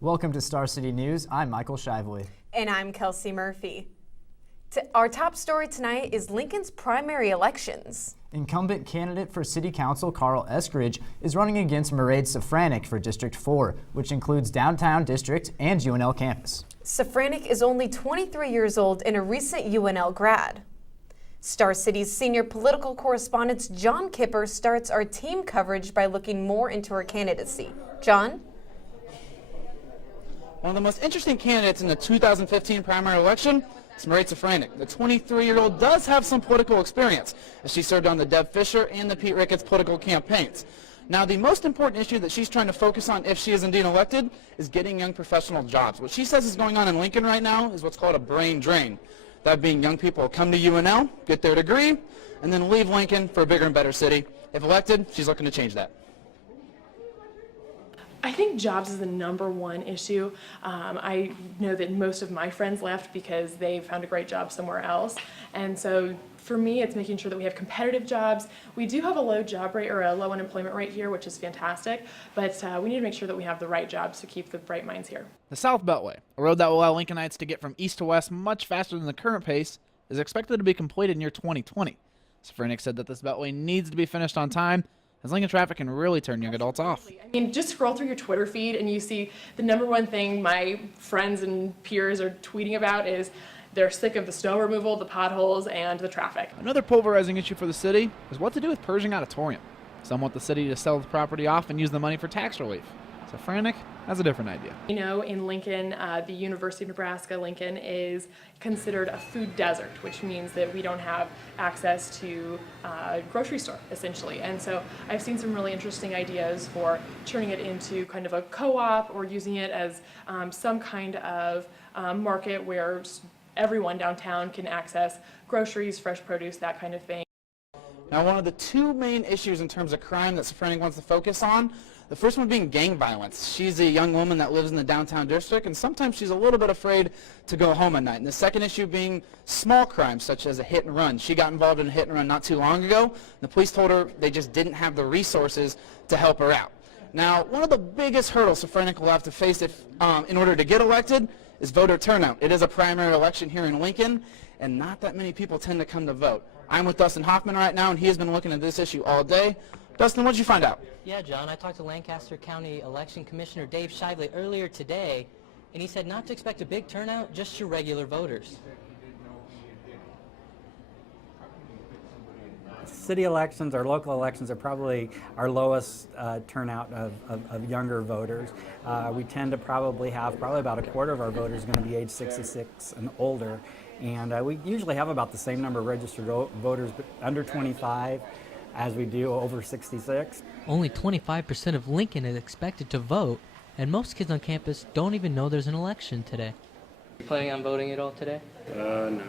Welcome to Star City News. I'm Michael Shively. And I'm Kelsey Murphy. Our top story tonight is Lincoln's primary elections. Incumbent candidate for City Council Carl Eskridge is running against Mairead Safranek for District 4, which includes Downtown District and UNL campus. Safranek is only 23 years old and a recent UNL grad. Star City's senior political correspondent John Kipper starts our team coverage by looking more into her candidacy. John? One of the most interesting candidates in the 2015 primary election is Mairead Safranek. The 23-year-old does have some political experience, as she served on the Deb Fisher and the Pete Ricketts political campaigns. Now, the most important issue that she's trying to focus on if she is indeed elected is getting young professional jobs. What she says is going on in Lincoln right now is what's called a brain drain. That being young people come to UNL, get their degree, and then leave Lincoln for a bigger and better city. If elected, she's looking to change that. I think jobs is the #1 issue. I know that most of my friends left because they found a great job somewhere else. And so for me, it's making sure that we have competitive jobs. We do have a low job rate or a low unemployment rate here, which is fantastic, but we need to make sure that we have the right jobs to keep the bright minds here. The South Beltway, a road that will allow Lincolnites to get from east to west much faster than the current pace, is expected to be completed near 2020. Safranek said that this Beltway needs to be finished on time, as Lincoln traffic can really turn young adults off. I mean, just scroll through your Twitter feed and you see the #1 thing my friends and peers are tweeting about is they're sick of the snow removal, the potholes, and the traffic. Another pulverizing issue for the city is what to do with Pershing Auditorium. Some want the city to sell the property off and use the money for tax relief. Safranek has a different idea. You know, in Lincoln, the University of Nebraska, Lincoln is considered a food desert, which means that we don't have access to a grocery store, essentially. And so I've seen some really interesting ideas for turning it into kind of a co-op or using it as some kind of market where everyone downtown can access groceries, fresh produce, that kind of thing. Now, one of the two main issues in terms of crime that Safranek wants to focus on, the first one being gang violence. She's a young woman that lives in the downtown district, and sometimes she's a little bit afraid to go home at night. And the second issue being small crimes, such as a hit and run. She got involved in a hit and run not too long ago. The police told her they just didn't have the resources to help her out. Now, one of the biggest hurdles Safranek will have to face if, in order to get elected is voter turnout. It is a primary election here in Lincoln, and not that many people tend to come to vote. I'm with Dustin Hoffman right now, and he has been looking at this issue all day. Dustin, what did you find out? Yeah, John, I talked to Lancaster County Election Commissioner Dave Shively earlier today, and he said not to expect a big turnout, just your regular voters. City elections or local elections are probably our lowest turnout of younger voters. We tend to probably have about a quarter of our voters going to be age 66 and older, and we usually have about the same number of registered voters under 25 as we do over 66. Only 25% of Lincoln is expected to vote, and most kids on campus don't even know there's an election today. You planning on voting at all today? No.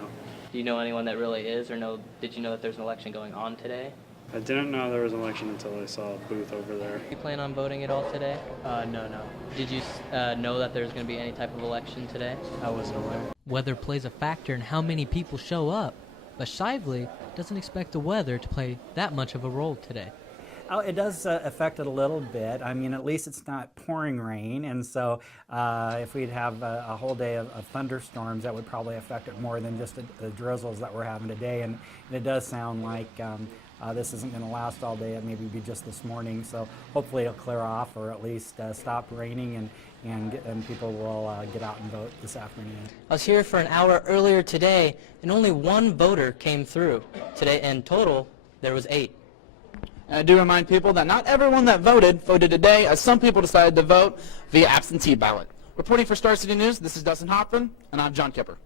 Do you know anyone that really is, or did you know that there's an election going on today? I didn't know there was an election until I saw a booth over there. You plan on voting at all today? No. Did you know that there's going to be any type of election today? I wasn't aware. Weather plays a factor in how many people show up, but Shively doesn't expect the weather to play that much of a role today. Oh, it does affect it a little bit. I mean, at least it's not pouring rain, and so if we'd have a whole day of thunderstorms, that would probably affect it more than just the drizzles that we're having today. And it does sound like this isn't going to last all day. It maybe be just this morning. So hopefully it'll clear off, or at least stop raining, and people will get out and vote this afternoon. I was here for an hour earlier today, and only one voter came through. Today, in total, there was 8. And I do remind people that not everyone that voted today, as some people decided to vote via absentee ballot. Reporting for Star City News, this is Dustin Hoffman, and I'm John Kipper.